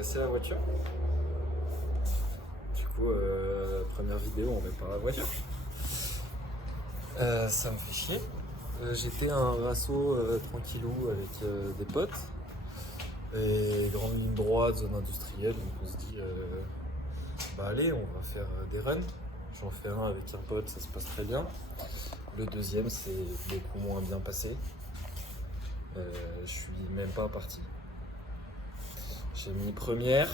cassé la voiture. Du coup, première vidéo, on répare la voiture. Ça me fait chier. J'étais à un rasso tranquillou avec des potes. Et grande ligne droite, zone industrielle, donc on se dit bah allez, on va faire des runs. J'en fais un avec un pote, ça se passe très bien. Le deuxième, c'est beaucoup moins bien passé. Je suis même pas parti. J'ai mis première.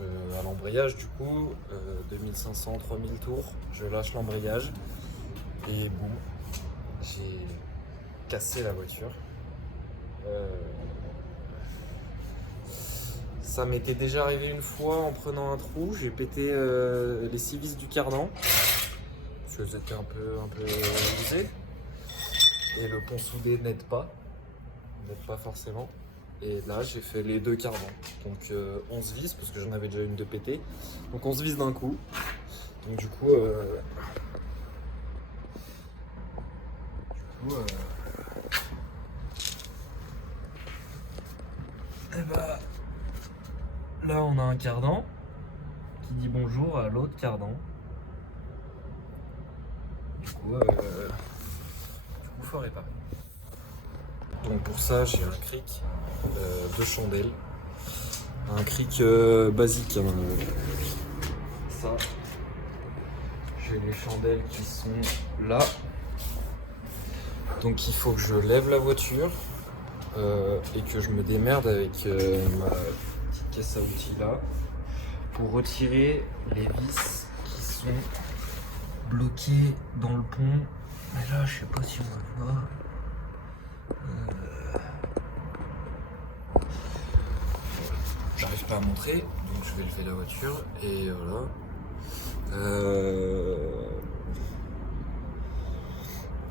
À l'embrayage du coup, 2500-3000 tours, je lâche l'embrayage et boum, j'ai cassé la voiture. Ça m'était déjà arrivé une fois en prenant un trou, j'ai pété les 6 vis du cardan, parce que c'était un peu usé, et le pont soudé n'aide pas forcément. Et là j'ai fait les deux cardans, donc 11 vis parce que j'en avais déjà une de pétée, donc 11 vis d'un coup. Donc du coup, là on a un cardan qui dit bonjour à l'autre cardan. Du coup, faut réparer. Donc pour ça j'ai un cric de chandelle, un cric basique. Hein. Ça, j'ai les chandelles qui sont là. Donc il faut que je lève la voiture et que je me démerde avec ma petite caisse à outils là pour retirer les vis qui sont bloquées dans le pont. Mais là je sais pas si on va voir. J'arrive pas à montrer, donc je vais lever la voiture et voilà.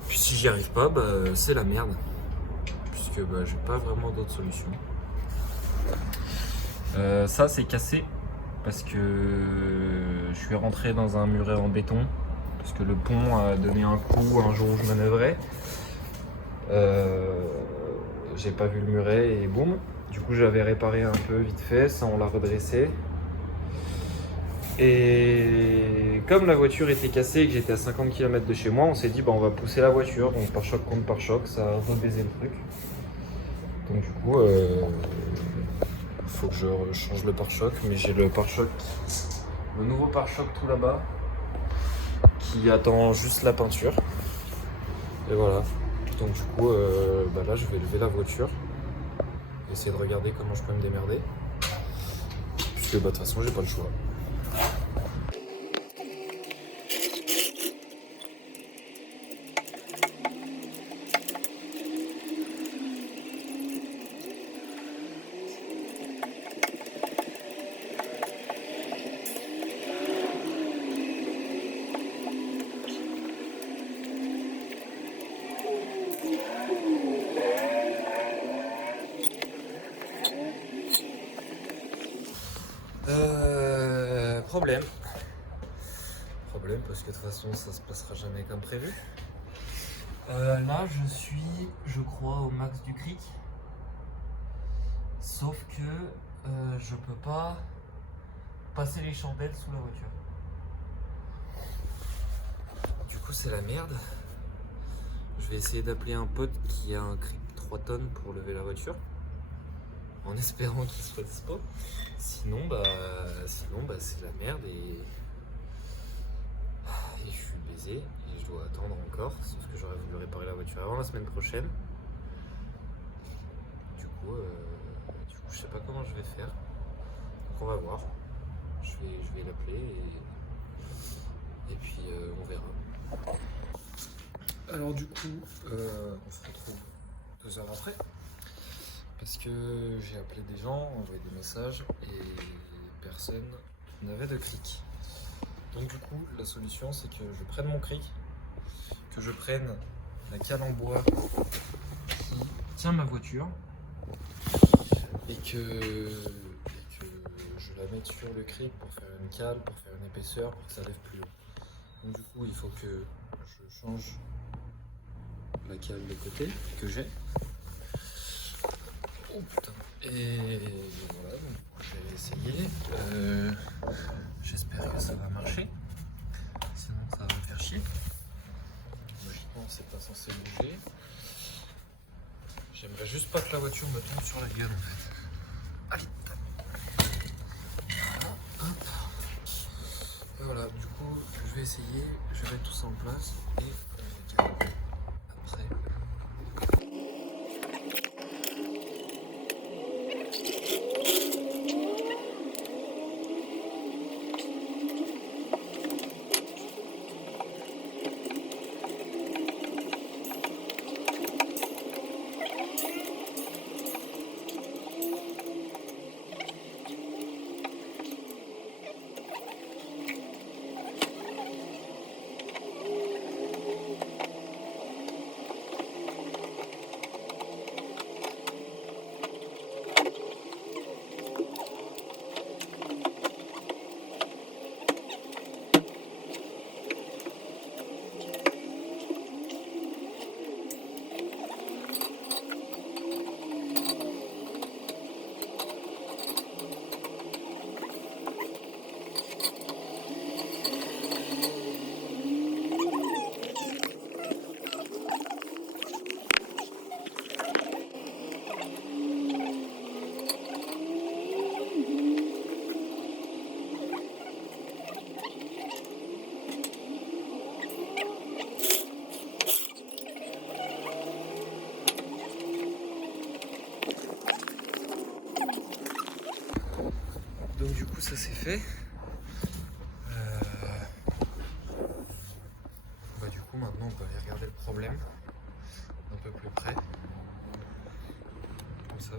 Puis si j'y arrive pas, c'est la merde. Puisque j'ai pas vraiment d'autre solution. Ça c'est cassé parce que je suis rentré dans un muret en béton. Parce que le pont a donné un coup un jour où je manœuvrais. J'ai pas vu le muret et boum. Du coup j'avais réparé un peu vite fait, ça on l'a redressé. Et comme la voiture était cassée et que j'étais à 50 km de chez moi, on s'est dit on va pousser la voiture, donc pare-choc contre pare-choc, ça a rebaisé le truc. Donc du coup, faut que je change le pare-choc, mais j'ai le pare-choc, le nouveau pare-choc tout là-bas, qui attend juste la peinture. Et voilà. Donc du coup, là je vais lever la voiture, essayer de regarder comment je peux me démerder, puisque de toute façon j'ai pas le choix. Problème parce que de toute façon ça se passera jamais comme prévu. Là je suis, je crois, au max du cric. Sauf que je peux pas passer les chandelles sous la voiture. Du coup c'est la merde. Je vais essayer d'appeler un pote qui a un cric 3 tonnes pour lever la voiture. En espérant qu'il soit dispo. Sinon c'est la merde et je suis baisé et je dois attendre encore. Sauf que j'aurais voulu réparer la voiture avant la semaine prochaine. Du coup je sais pas comment je vais faire. Donc on va voir. Je vais l'appeler et puis on verra. Alors du coup, on se retrouve 2 heures après. Parce que j'ai appelé des gens, envoyé des messages et personne n'avait de cric. Donc du coup, la solution c'est que je prenne mon cric, que je prenne la cale en bois qui tient ma voiture et que je la mette sur le cric pour faire une cale, pour faire une épaisseur, pour que ça lève plus haut. Donc du coup, il faut que je change la cale de côté que j'ai. Oh putain. Et voilà, donc je vais essayer. J'espère que ça va marcher. Sinon ça va me faire chier. Logiquement c'est pas censé bouger. J'aimerais juste pas que la voiture me tombe sur la gueule en fait. Allez. Et voilà, du coup je vais essayer, je vais mettre tout ça en place et après. Donc du coup ça c'est fait. Du coup maintenant on peut aller regarder le problème un peu plus près. Comme ça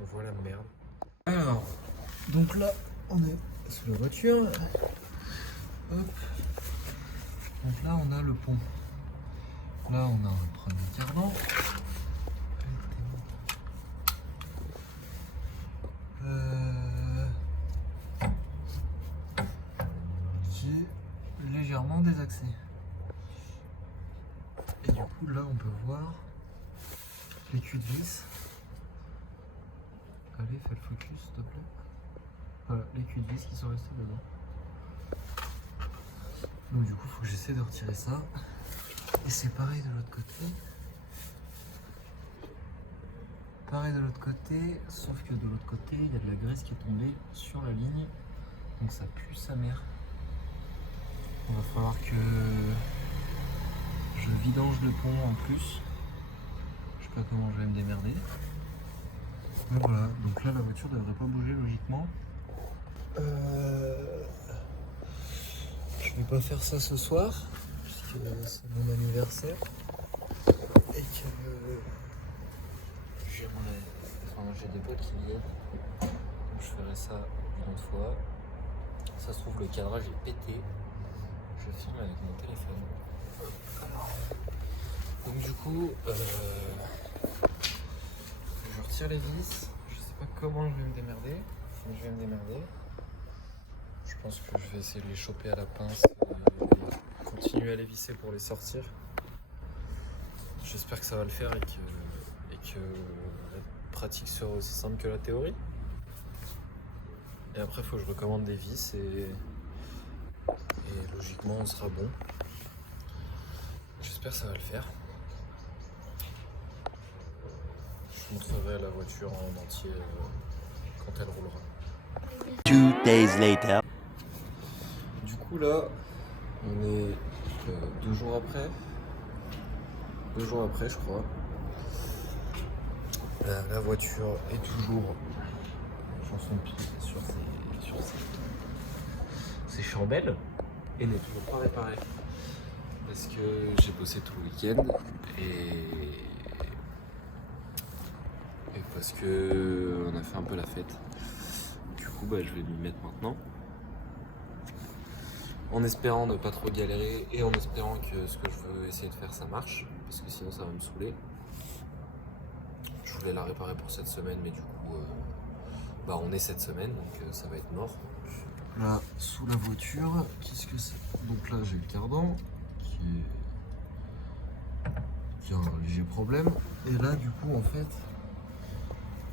on voit la merde. Alors, donc là on est sous la voiture. Hop. Donc là on a le pont. Là on a un premier cardan. Qui est légèrement désaxé. Et du coup là on peut voir les culs de vis. Allez, fais le focus s'il te plaît. Voilà, les culs de vis qui sont restés dedans. Donc du coup il faut que j'essaie de retirer ça. Et c'est pareil de l'autre côté. Pareil de l'autre côté, sauf que de l'autre côté il y a de la graisse qui est tombée sur la ligne. Donc ça pue sa mère. Il va falloir que je vidange le pont en plus. Je sais pas comment je vais me démerder. Mais voilà, donc là la voiture ne devrait pas bouger logiquement. Je vais pas faire ça ce soir, puisque c'est mon anniversaire. Et que j'ai des potes qui viennent. Donc je ferai ça une autre fois. Ça se trouve le cadrage est pété. Je filme avec mon téléphone. Donc du coup, je retire les vis. Je sais pas comment je vais me démerder. Mais je vais me démerder. Je pense que je vais essayer de les choper à la pince et continuer à les visser pour les sortir. J'espère que ça va le faire et que la pratique sera aussi simple que la théorie. Et après il faut que je recommande des vis et logiquement on sera bon. J'espère que ça va le faire. Je montrerai la voiture en entier quand elle roulera. 2 days later. Du coup là, on est 2 jours après. 2 jours après je crois. La voiture est toujours sur son pied, sur ses chandelles et n'est toujours pas réparée. Parce que j'ai bossé tout le week-end et parce que on a fait un peu la fête. Du coup je vais m'y mettre maintenant. En espérant ne pas trop galérer et en espérant que ce que je veux essayer de faire ça marche. Parce que sinon ça va me saouler. Je voulais la réparer pour cette semaine mais du coup on est cette semaine donc ça va être mort. Là sous la voiture, qu'est-ce que c'est? Donc là j'ai le cardan qui a un léger problème. Et là du coup en fait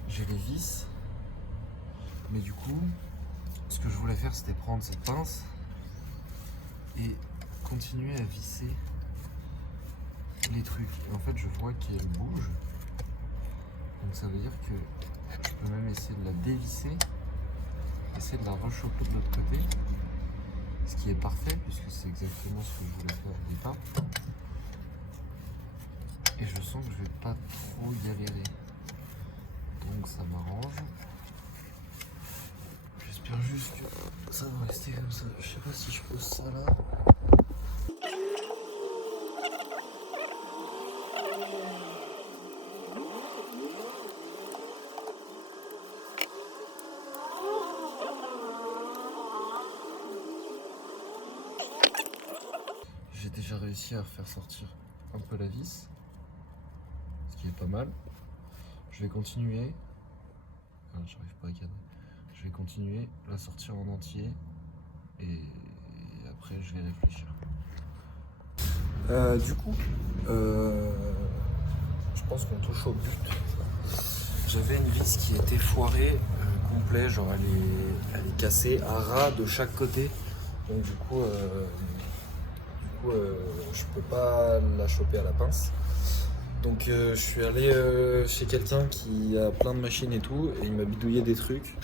j'ai les vis. Mais du coup, ce que je voulais faire, c'était prendre cette pince et continuer à visser les trucs. Et en fait, je vois qu'elle bouge. Donc ça veut dire que je peux même essayer de la dévisser, essayer de la rechoper de l'autre côté. Ce qui est parfait, puisque c'est exactement ce que je voulais faire au départ. Et je sens que je vais pas trop galérer. Donc ça m'arrange. J'espère juste que ça va rester comme ça. Je sais pas si je pose ça là. J'ai déjà réussi à faire sortir un peu la vis, ce qui est pas mal. Je vais continuer. Ah, j'arrive pas à cadrer. Je vais continuer, la sortir en entier et après je vais réfléchir. Du coup, je pense qu'on touche au but. J'avais une vis qui était foirée, complet, genre elle est cassée à ras de chaque côté. Donc du coup, je peux pas la choper à la pince. Donc je suis allé chez quelqu'un qui a plein de machines et tout, et il m'a bidouillé des trucs.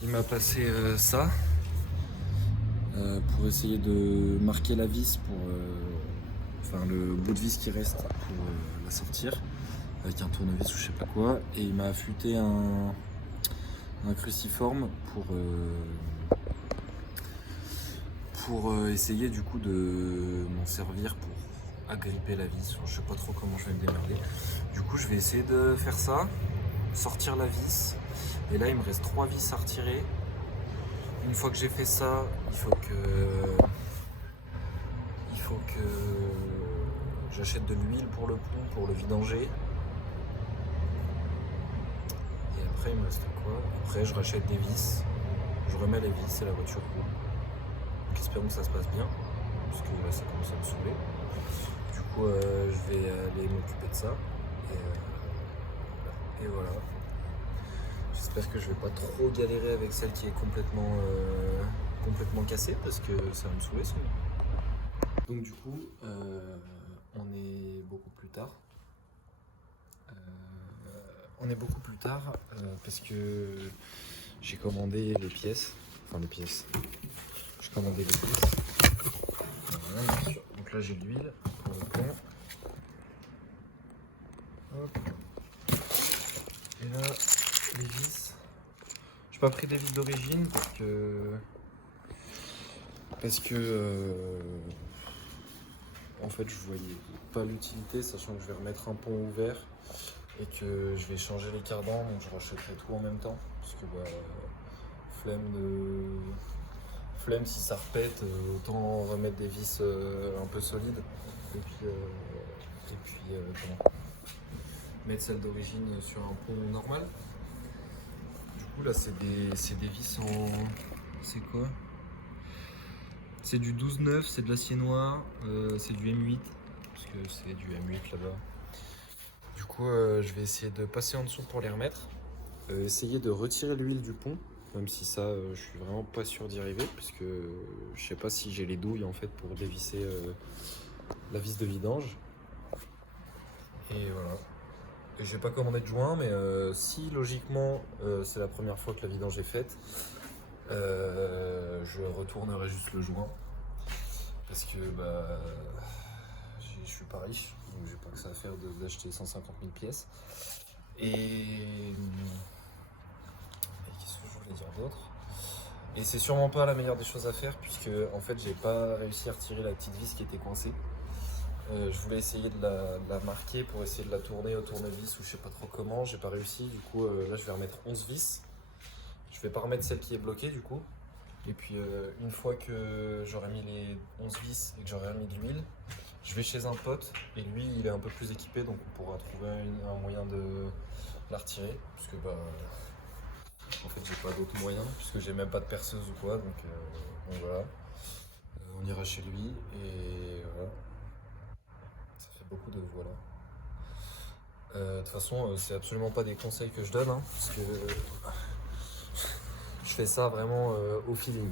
Il m'a passé ça pour essayer de marquer la vis pour enfin le bout de vis qui reste pour la sortir avec un tournevis ou je sais pas quoi, et il m'a affûté un cruciforme pour essayer du coup de m'en servir pour agripper la vis. Je sais pas trop comment je vais me démerder. Du coup je vais essayer de faire ça, sortir la vis, et là il me reste 3 vis à retirer. Une fois que j'ai fait ça, il faut que j'achète de l'huile pour le pont, pour le vidanger. Et après, il me reste quoi? Après, je rachète des vis, je remets les vis et la voiture roule. Donc, espérons que ça se passe bien, parce que là, ça commence à me saouler. Du coup, je vais aller m'occuper de ça. Et voilà. J'espère que je vais pas trop galérer avec celle qui est complètement cassée, parce que ça va me saouler sinon. Donc du coup, on est beaucoup plus tard. Parce que j'ai commandé les pièces. Enfin les pièces. J'ai commandé les pièces. Voilà, donc là j'ai de l'huile pour le pont. Hop. Et là, les vis. J'ai pas pris des vis d'origine parce que en fait je voyais pas l'utilité, sachant que je vais remettre un pont ouvert et que je vais changer les cardans, donc je rachèterai tout en même temps, parce que flemme si ça repète, autant remettre des vis un peu solides et puis mettre celle d'origine sur un pont normal. Du coup là c'est des vis en... c'est quoi? C'est du 12-9, c'est de l'acier noir, c'est du M8, parce que c'est du M8 là-bas. Du coup, je vais essayer de passer en dessous pour les remettre. Essayer de retirer l'huile du pont, même si ça, je suis vraiment pas sûr d'y arriver, parce que je sais pas si j'ai les douilles en fait pour dévisser la vis de vidange. Et voilà. Et j'ai pas commandé de joint, mais si logiquement c'est la première fois que la vidange est faite, je retournerai juste le joint, parce que je suis pas riche, donc j'ai pas que ça à faire d'acheter 150 000 pièces. Et qu'est-ce que je voulais dire d'autre? Et c'est sûrement pas la meilleure des choses à faire, puisque en fait j'ai pas réussi à retirer la petite vis qui était coincée. Je voulais essayer de la marquer pour essayer de la tourner au tournevis ou je sais pas trop comment, j'ai pas réussi. Du coup là je vais remettre 11 vis. Je vais pas remettre celle qui est bloquée du coup. Et puis une fois que j'aurai mis les 11 vis et que j'aurai mis de l'huile, je vais chez un pote, et lui il est un peu plus équipé, donc on pourra trouver un moyen de la retirer, puisque en fait j'ai pas d'autres moyens, puisque j'ai même pas de perceuse ou quoi, donc voilà. On ira chez lui et voilà. Ça fait beaucoup de voilà. De toute façon, c'est absolument pas des conseils que je donne, hein, parce que je fais ça vraiment au feeling.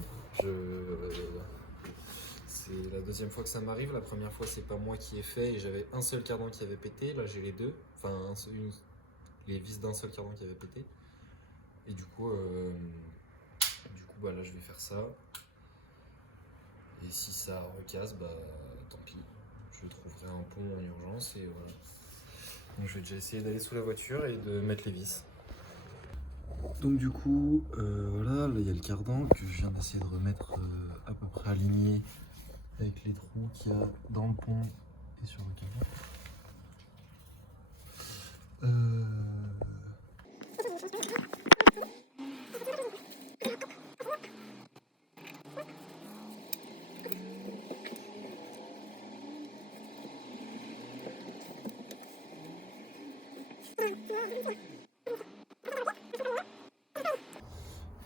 C'est la deuxième fois que ça m'arrive. La première fois, c'est pas moi qui ai fait et j'avais un seul cardan qui avait pété. Là, j'ai les deux. Enfin, les vis d'un seul cardan qui avait pété. Et du coup, bah, là, je vais faire ça. Et si ça recasse, bah tant pis. Je trouverai un pont en urgence et voilà. Donc je vais déjà essayer d'aller sous la voiture et de mettre les vis. Donc du coup, voilà, là il y a le cardan que je viens d'essayer de remettre à peu près aligné avec les trous qu'il y a dans le pont et sur le cardan.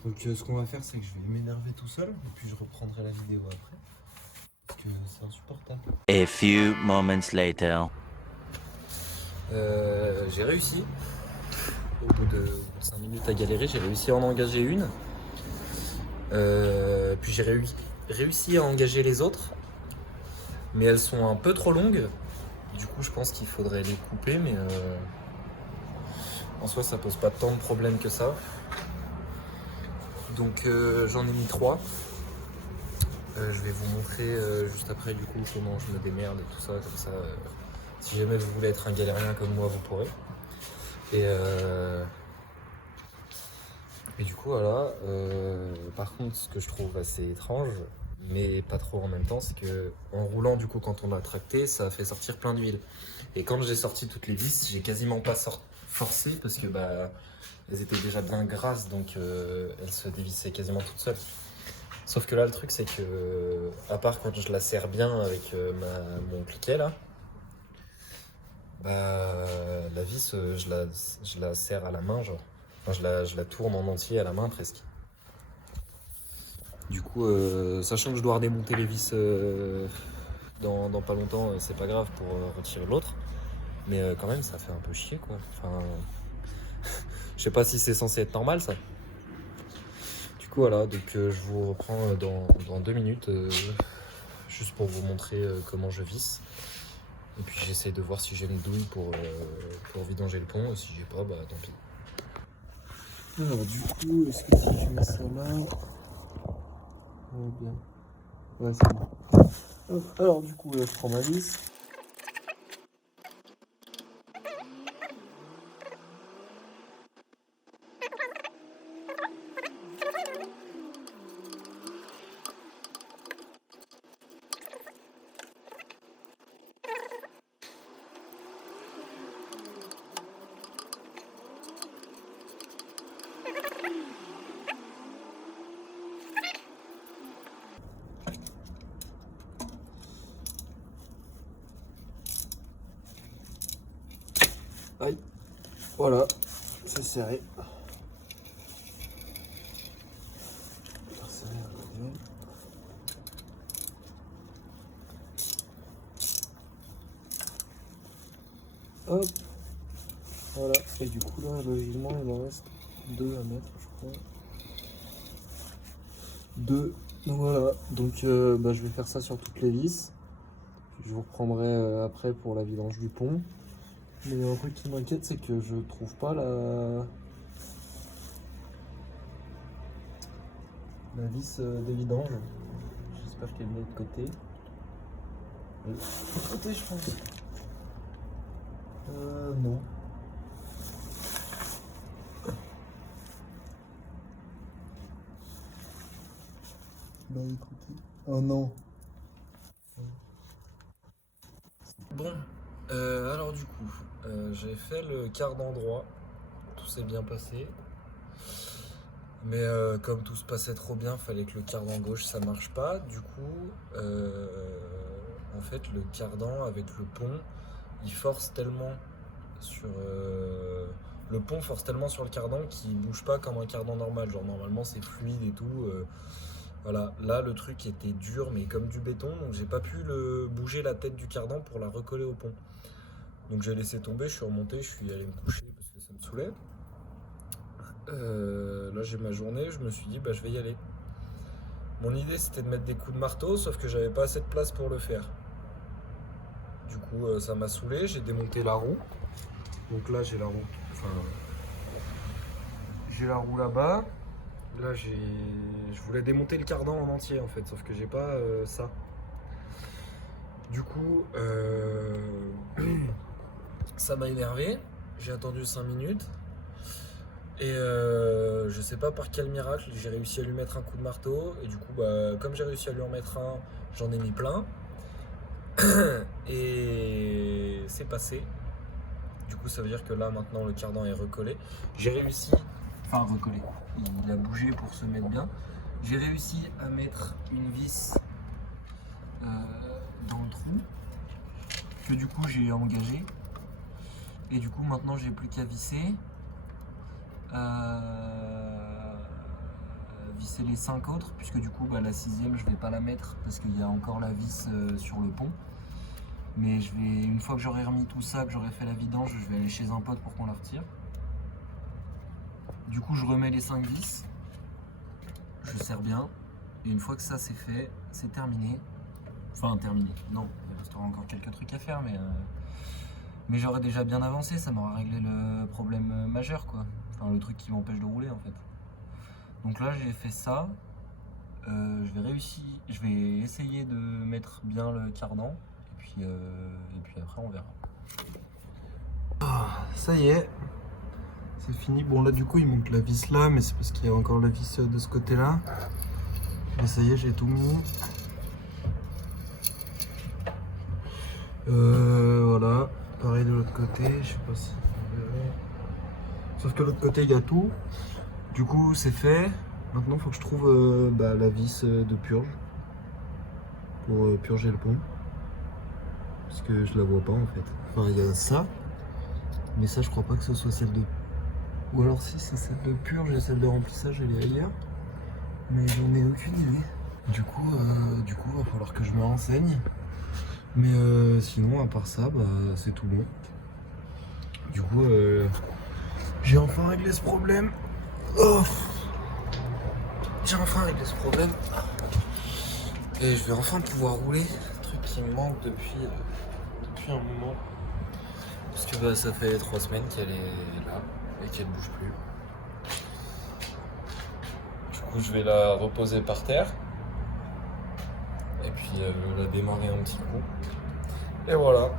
Donc ce qu'on va faire, c'est que je vais m'énerver tout seul et puis je reprendrai la vidéo après. Parce que c'est insupportable. A few moments later. J'ai réussi. Au bout de 5 minutes à galérer, j'ai réussi à en engager une. Puis j'ai réussi à engager les autres. Mais elles sont un peu trop longues. Du coup, je pense qu'il faudrait les couper. Mais en soi, ça pose pas tant de problèmes que ça. Donc j'en ai mis 3. Je vais vous montrer juste après du coup comment je me démerde et tout ça. Comme ça, si jamais vous voulez être un galérien comme moi, vous pourrez. Et du coup, voilà. Par contre, ce que je trouve assez étrange, mais pas trop en même temps, c'est que en roulant, du coup, quand on a tracté, ça a fait sortir plein d'huile. Et quand j'ai sorti toutes les vis, j'ai quasiment pas forcé parce que bah, elles étaient déjà bien grasses, donc elles se dévissaient quasiment toutes seules. Sauf que là, le truc, c'est que, à part quand je la serre bien avec mon cliquet là, bah, la vis, je la serre à la main, genre. Enfin, je la tourne en entier à la main presque. Du coup, sachant que je dois redémonter les vis dans pas longtemps, c'est pas grave pour retirer l'autre. Mais quand même, ça fait un peu chier quoi. Enfin, je sais pas si c'est censé être normal ça. Du coup, voilà, donc je vous reprends dans 2 minutes, juste pour vous montrer comment je visse. Et puis j'essaie de voir si j'ai une douille pour vidanger le pont. Et si j'ai pas, bah tant pis. Alors du coup, est-ce que si je mets ça là... Oh, bien. Ouais, c'est bon. Alors du coup, là, je prends ma vis. Aïe, voilà, c'est serré. Hop, voilà, et du coup là, logiquement, il en reste 2 à mettre, je crois. 2, voilà, donc bah, je vais faire ça sur toutes les vis. Je vous reprendrai après pour la vidange du pont. Mais il y a un truc qui m'inquiète, c'est que je trouve pas la vis de vidange. J'espère qu'elle est de côté. De l'autre côté, je pense. Non. Bah écoutez. Oh non. Bon, alors du coup, j'ai fait le quart d'endroit. Tout s'est bien passé. Mais comme tout se passait trop bien, fallait que le cardan gauche ça marche pas. Du coup, en fait, le cardan avec le pont, il force tellement sur le pont force tellement sur le cardan qu'il bouge pas comme un cardan normal. Genre normalement c'est fluide et tout. Voilà, là le truc était dur mais comme du béton, donc j'ai pas pu bouger la tête du cardan pour la recoller au pont. Donc j'ai laissé tomber, je suis remonté, je suis allé me coucher parce que ça me saoulait. Là j'ai ma journée, je me suis dit bah je vais y aller. Mon idée c'était de mettre des coups de marteau, sauf que j'avais pas assez de place pour le faire. Du coup ça m'a saoulé, j'ai démonté la roue. Donc là j'ai la roue, enfin j'ai la roue là-bas. Là je voulais démonter le cardan en entier en fait, sauf que j'ai pas ça. Du coup ça m'a énervé, j'ai attendu 5 minutes. Et je sais pas par quel miracle, j'ai réussi à lui mettre un coup de marteau. Et du coup, bah, comme j'ai réussi à lui en mettre un, j'en ai mis plein. Et c'est passé. Du coup, ça veut dire que là, maintenant, le cardan est recollé. J'ai réussi, enfin recollé, il a bougé pour se mettre bien. J'ai réussi à mettre une vis dans le trou, que du coup, j'ai engagé. Et du coup, maintenant, j'ai plus qu'à visser. Visser les 5 autres, puisque du coup bah, la 6ème je vais pas la mettre parce qu'il y a encore la vis sur le pont, mais je vais, une fois que j'aurai remis tout ça, que j'aurai fait la vidange, je vais aller chez un pote pour qu'on la retire. Du coup je remets les 5 vis, je serre bien, et une fois que ça c'est fait, c'est terminé. Enfin terminé, non, il restera encore quelques trucs à faire, mais j'aurais déjà bien avancé, ça m'aura réglé le problème majeur quoi, enfin le truc qui m'empêche de rouler en fait. Donc là j'ai fait ça, je vais essayer de mettre bien le cardan et puis après on verra. Ah, ça y est, c'est fini. Bon là du coup il manque la vis là, mais c'est parce qu'il y a encore la vis de ce côté là. Mais ça y est, j'ai tout mis. Voilà, pareil de l'autre côté, je sais pas si vous verrez. Sauf que de l'autre côté il y a tout. Du coup c'est fait. Maintenant il faut que je trouve la vis de purge pour purger le pont. Parce que je la vois pas en fait. Enfin il y a ça. Mais ça je crois pas que ce soit celle de... Ou alors si c'est celle de purge et celle de remplissage elle est ailleurs. Mais j'en ai aucune idée. Du coup va falloir que je me renseigne. Mais sinon à part ça bah c'est tout bon. Du coup j'ai enfin réglé ce problème. Oh, j'ai enfin réglé ce problème. Et je vais enfin pouvoir rouler. Truc qui me manque depuis un moment. Parce que bah, ça fait 3 semaines qu'elle est là et qu'elle bouge plus. Du coup je vais la reposer par terre. Et puis la démarrer un petit coup. Et voilà.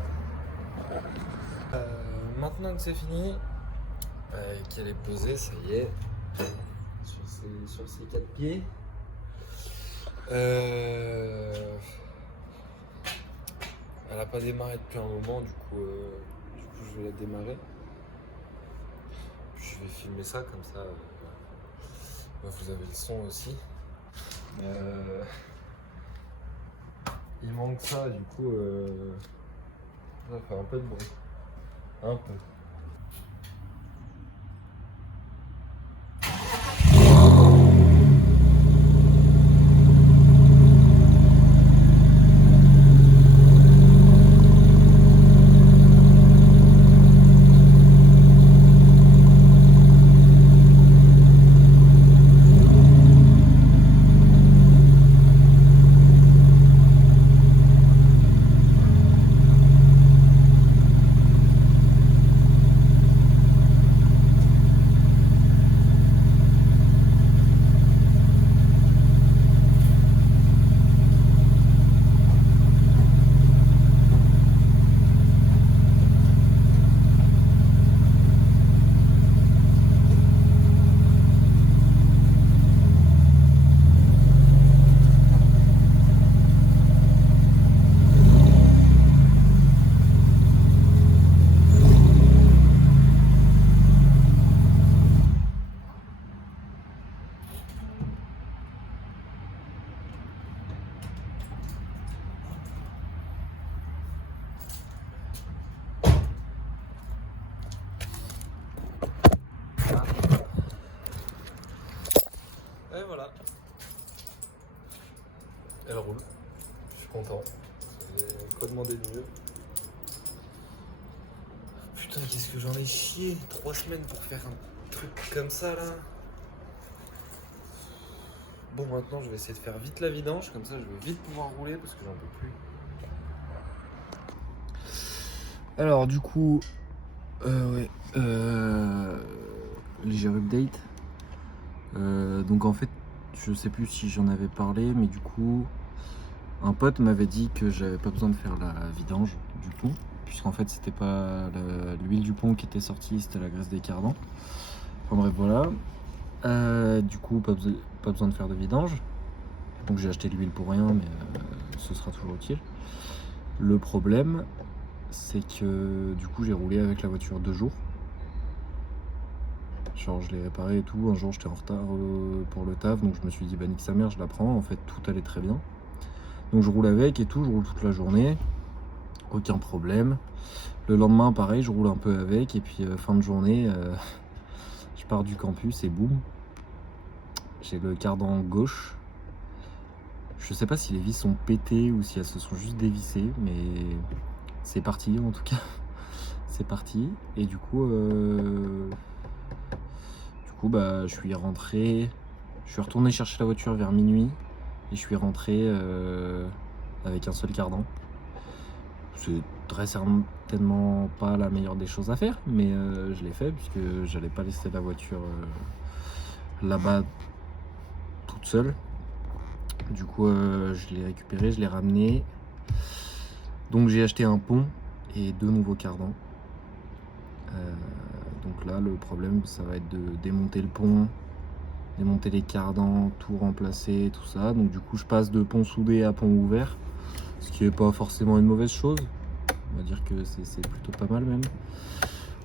Maintenant que c'est fini, qu'elle est posée, ça y est. Sur ses 4 pieds. Elle a pas démarré depuis un moment, du coup je vais la démarrer. Puis je vais filmer ça comme ça. Vous avez le son aussi. Il manque ça, du coup ça fait un peu de bruit. Un peu. Et voilà. Elle roule. Je suis content. Quoi demander de mieux. Putain, qu'est-ce que j'en ai chié. 3 semaines pour faire un truc comme ça là. Bon, maintenant je vais essayer de faire vite la vidange, comme ça je vais vite pouvoir rouler parce que j'en peux plus. Alors du coup, léger update. Donc en fait, je sais plus si j'en avais parlé, mais du coup, un pote m'avait dit que j'avais pas besoin de faire la vidange du pont, puisqu'en fait c'était pas l'huile du pont qui était sortie, c'était la graisse des cardans. Enfin bref, voilà. Du coup, pas besoin de faire de vidange. Donc j'ai acheté l'huile pour rien, mais ce sera toujours utile. Le problème, c'est que du coup j'ai roulé avec la voiture 2 jours. Genre je l'ai réparée et tout. Un jour j'étais en retard pour le taf, donc je me suis dit bah nique sa mère, je la prends. En fait tout allait très bien. Donc je roule avec et tout, je roule toute la journée. Aucun problème. Le lendemain pareil, je roule un peu avec et puis fin de journée, je pars du campus et boum. J'ai le cardan gauche. Je sais pas si les vis sont pétées ou si elles se sont juste dévissées, mais c'est parti en tout cas. C'est parti. Et du coup bah, je suis rentré. Je suis retourné chercher la voiture vers minuit et je suis rentré avec un seul cardan. C'est très certainement pas la meilleure des choses à faire, mais je l'ai fait puisque j'allais pas laisser la voiture là-bas toute seule. Du coup, je l'ai récupéré, je l'ai ramené. Donc j'ai acheté un pont et 2 nouveaux cardans. Donc là, le problème, ça va être de démonter le pont, démonter les cardans, tout remplacer, tout ça. Donc du coup, je passe de pont soudé à pont ouvert, ce qui est pas forcément une mauvaise chose. On va dire que c'est plutôt pas mal même.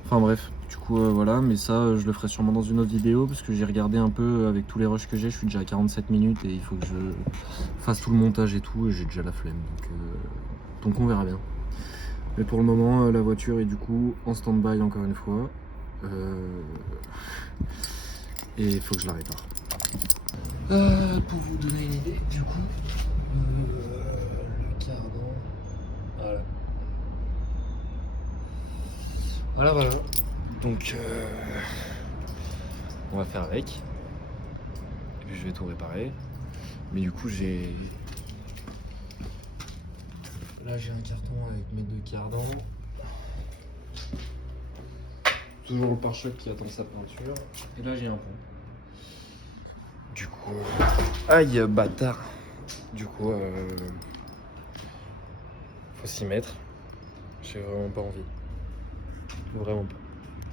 Enfin bref, du coup voilà, mais ça je le ferai sûrement dans une autre vidéo parce que j'ai regardé un peu avec tous les rushs que j'ai, je suis déjà à 47 minutes et il faut que je fasse tout le montage et tout et j'ai déjà la flemme, donc on verra bien. Mais pour le moment la voiture est du coup en stand-by encore une fois et il faut que je la répare. Pour vous donner une idée, du coup, le cardan, voilà. Voilà. Donc, on va faire avec. Et puis je vais tout réparer. Mais du coup, là, j'ai un carton avec mes 2 cardans. Toujours le pare-choc qui attend sa peinture. Et là, j'ai un pont. Du coup, aïe, bâtard. Du coup, faut s'y mettre. J'ai vraiment pas envie. Vraiment pas.